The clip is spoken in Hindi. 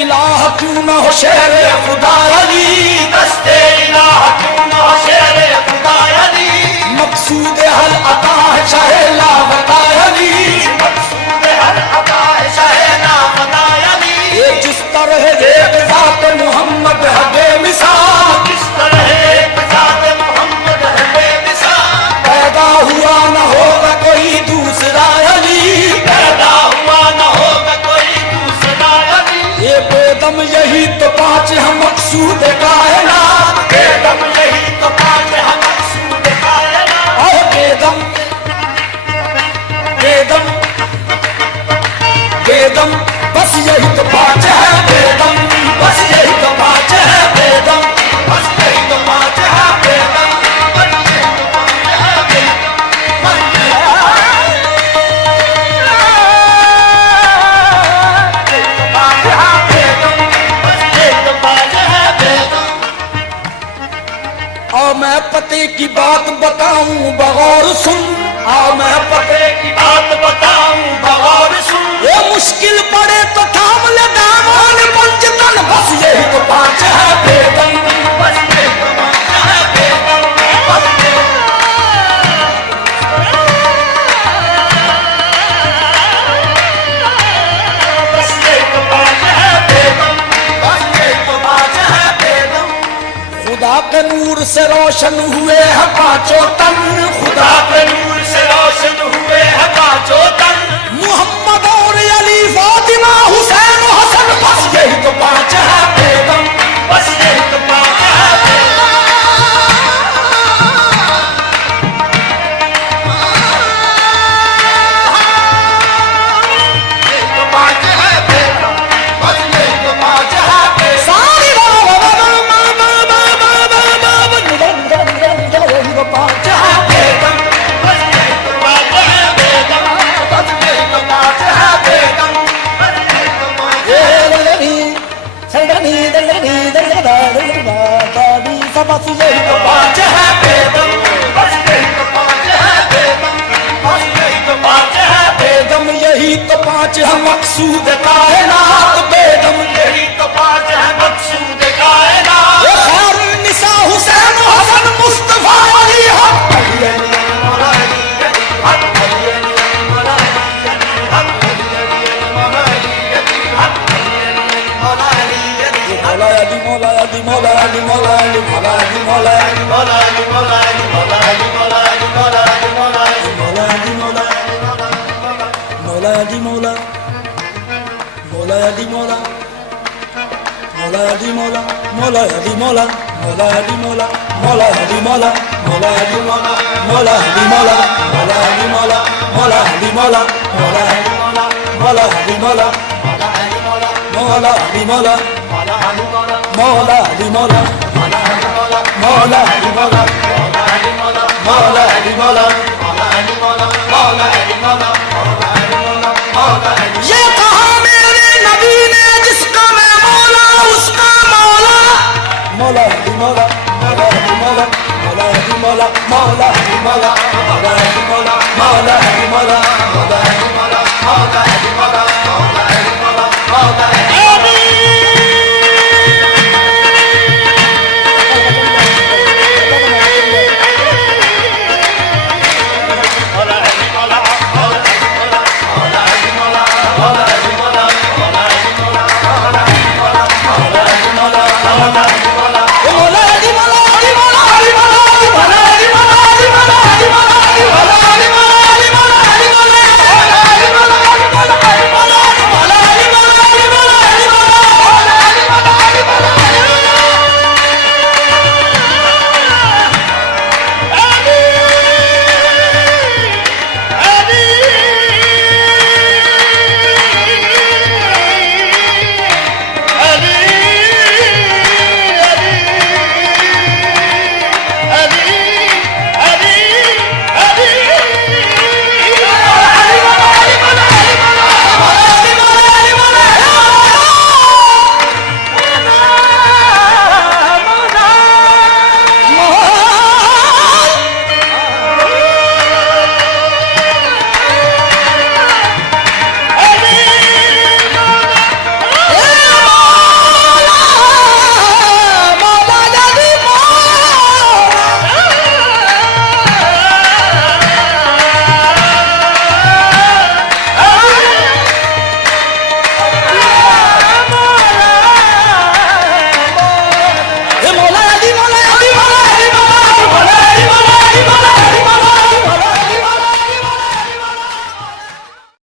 इलाह क्यों न हो शेर खुदा अली, दस्ते इलाह क्यों न हो शेर खुदा अली, मकसूद हल अता है शाहे ला बता अली, मकसूद हर अता है शाहे ला बता अली, ये जिस तरह एक जात मोहम्मद है बेमिसाल, जिस तरह एक जात मोहम्मद है बेमिसाल, पैदा हुआ न होगा कोई दूसरा अली, पैदा हुआ न होगा कोई दूसरा अली, ये बेदम यही तो पांच हम मकसूद कायनात, बेदम यही तो पांच हम मकसूद कायनात, और बेदम बेदम बेदम बस यही तो पांच है, बेदम बस यही तो पांच है, बेदम बस यही तो पांच है, बेदम बस यही तो पांच है, बेदम बस यही तो पांच है, बेदम बस यही तो पांच है, बेदम। और मैं पते की बात बताऊं बगौर सुन, और मैं पते की बात बताऊं बगौर सुन, ये मुश्किल पड़े तो थाम ले दामन पंचतन, बस यही तो पांच है, बेदम बस यही तो पांच है, बेदम बस यही बस यही तो पांच है, बेदम बस यही तो पांच है, बेदम। खुदा के नूर से रोशन हुए हैं पांचों तन, खुदा खुदा के नूर से रोशन हुए हैं पांचों तन, मोहम्मद और अली फातिमा हुसैन हसन, बस यही तो पांच है, बेदम बस यही तो पांच है, बेदम यही तो पांच है, बेदम बस यही तो पांच है, बेदम। सारी यही तो पांच है, बेदम बस यही तो पांच है, बेदम बस यही तो पांच है, बेदम बस यही तो पांच है। बस यही तो पांच है, बेदम बस यही तो पांच है, बेदम बस यही तो पांच है, बेदम यही तो पांच है मकसूद कायनात, बेदम यही तो पांच है मकसूद कायनात। ये खैरुन निसा हुसैन हसन मुस्तफा अली हक, मौला अली मौला अली मौला अली मौला अली मौला अली मौला अली मौला अली मौला अली मौला अली मौला अली मौला अली मौला अली मौला मौला अली मौला मौला अली मौला मौला अली मौला मौला अली मौला मौला अली मौला मौला अली मौला मौला अली मौला मौला अली मौला मौला अली मौला मौला अली मौला मौला अली मौला मौला अली मौला मौला अली मौला मौला अली मौला मौला अली मौला मौला अली मौला मौला अली मौला